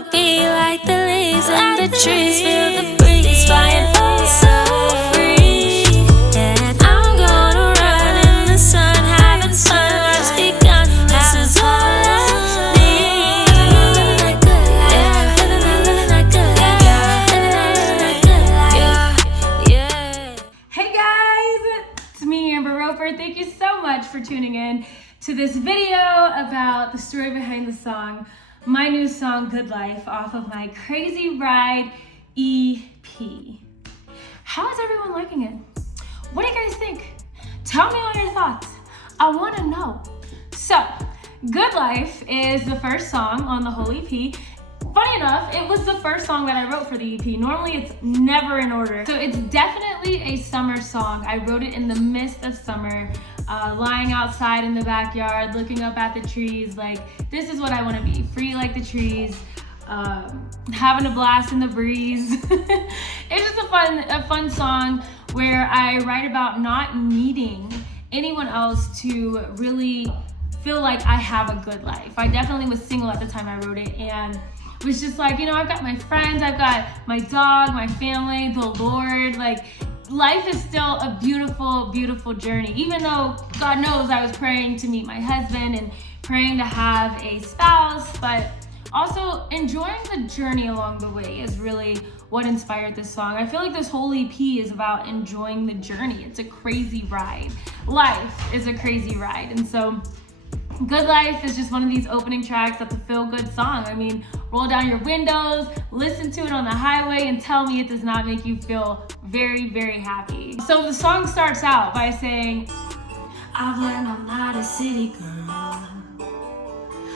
wanna be like the leaves and the trees, feel the breeze, flying oh so free. And I'm gonna run in the sun, having fun, life's begun. This is all I need. Living that good life, living that good life, living that good life, yeah. Hey guys, it's me, Amber Roper. Thank you so much for tuning in to this video about the story behind the song, my new song, Good Life, off of my Crazy Ride EP. How is everyone liking it? What do you guys think? Tell me all your thoughts. I want to know. So, Good Life is the first song on the whole EP. Funny enough, it was the first song that I wrote for the EP. Normally it's never in order. So it's definitely a summer song. I wrote it in the midst of summer, lying outside in the backyard, looking up at the trees. Like, this is what I want to be, free like the trees, having a blast in the breeze. It's just a fun song where I write about not needing anyone else to really feel like I have a good life. I definitely was single at the time I wrote it, and was just like, you know, I've got my friends, I've got my dog, my family, the Lord. Like, life is still a beautiful, beautiful journey. Even though God knows I was praying to meet my husband and praying to have a spouse, but also enjoying the journey along the way is really what inspired this song. I feel like this whole EP is about enjoying the journey. It's a crazy ride. Life is a crazy ride. And so Good Life is just one of these opening tracks that's a feel-good song. I mean, roll down your windows, listen to it on the highway, and tell me it does not make you feel very, very happy. So the song starts out by saying, I've learned I'm not a city girl.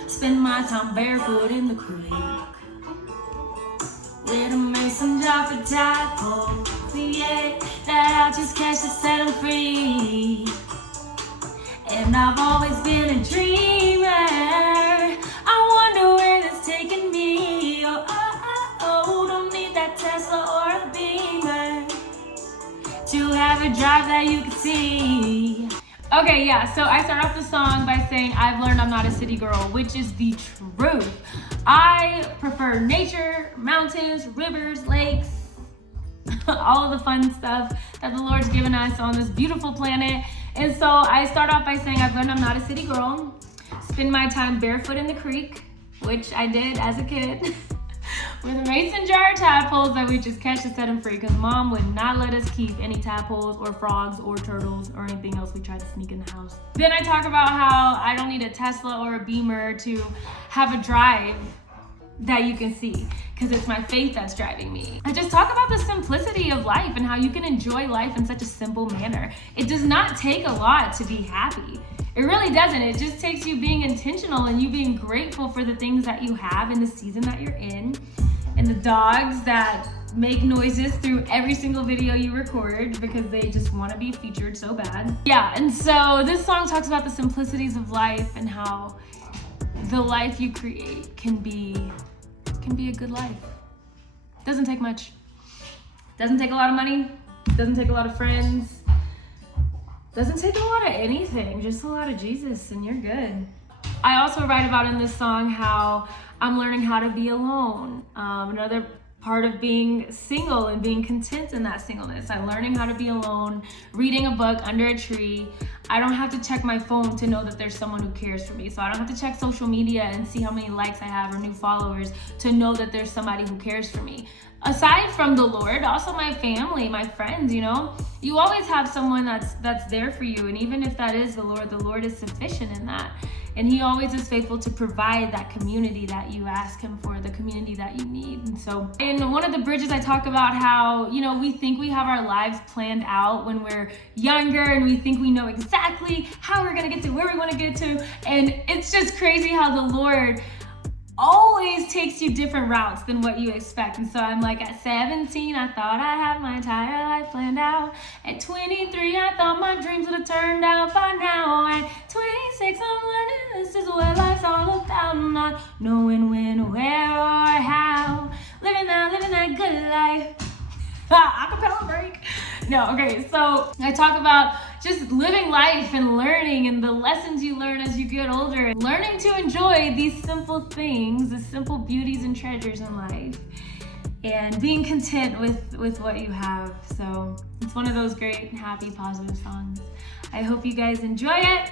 Spend my time barefoot in the creek. With a mason jar for tadpoles, yeah, that I just catch to set them free. And I've always been a dreamer. I wonder where that's taking me. Oh, oh, oh, don't need that Tesla or a Beamer to have a drive that you can see. Okay, yeah, so I start off the song by saying I've learned I'm not a city girl, which is the truth. I prefer nature, mountains, rivers, lakes, all of the fun stuff that the Lord's given us on this beautiful planet. And so I start off by saying I've learned I'm not a city girl. Spend my time barefoot in the creek, which I did as a kid, with a mason jar of tadpoles that we just catch to set them free, because Mom would not let us keep any tadpoles or frogs or turtles or anything else we tried to sneak in the house. Then I talk about how I don't need a Tesla or a Beamer to have a drive that you can see, because it's my faith that's driving me. I just talk about the simplicity of life and how you can enjoy life in such a simple manner. It does not take a lot to be happy. It really doesn't. It just takes you being intentional and you being grateful for the things that you have in the season that you're in, and the dogs that make noises through every single video you record because they just want to be featured so bad. Yeah, and so this song talks about the simplicities of life and how the life you create can be a good life. Doesn't take much. Doesn't take a lot of money. Doesn't take a lot of friends. Doesn't take a lot of anything. Just a lot of Jesus and you're good. I also write about in this song how I'm learning how to be alone. Another part of being single and being content in that singleness. I'm learning how to be alone, reading a book under a tree. I don't have to check my phone to know that there's someone who cares for me. So I don't have to check social media and see how many likes I have or new followers to know that there's somebody who cares for me. Aside from the Lord, also my family, my friends, you know, you always have someone that's there for you. And even if that is the Lord is sufficient in that. And he always is faithful to provide that community that you ask him for, the community that you need. And so in one of the bridges, I talk about how, you know, we think we have our lives planned out when we're younger and we think we know exactly how we're going to get to where we want to get to. And it's just crazy how the Lord always takes you different routes than what you expect. And so I'm like, at 17, I thought I had my entire life planned out. At 23, I thought my dreams would have turned out by now. At 26, I'm learning this is what life's all about. Not knowing when, where, or how. Living that good life. Acapella break. No, okay, so I talk about just living life and learning and the lessons you learn as you get older, and learning to enjoy these simple things, the simple beauties and treasures in life, and being content with what you have. So it's one of those great, happy, positive songs. I hope you guys enjoy it.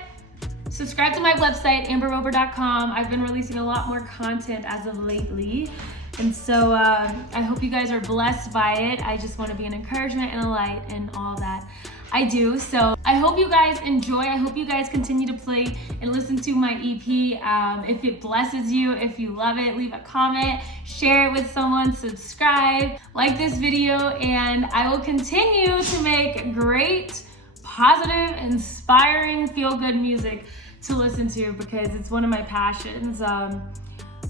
Subscribe to my website, amberrober.com. I've been releasing a lot more content as of lately. And so I hope you guys are blessed by it. I just want to be an encouragement and a light in all that I do. So I hope you guys enjoy. I hope you guys continue to play and listen to my EP. If it blesses you, if you love it, leave a comment, share it with someone, subscribe, like this video, and I will continue to make great, positive, inspiring, feel-good music to listen to, because it's one of my passions.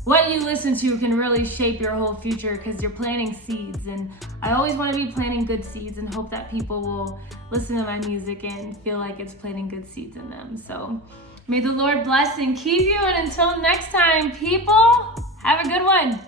What you listen to can really shape your whole future, because you're planting seeds, and I always want to be planting good seeds and hope that people will listen to my music and feel like it's planting good seeds in them. So may the Lord bless and keep you, and until next time, people, have a good one.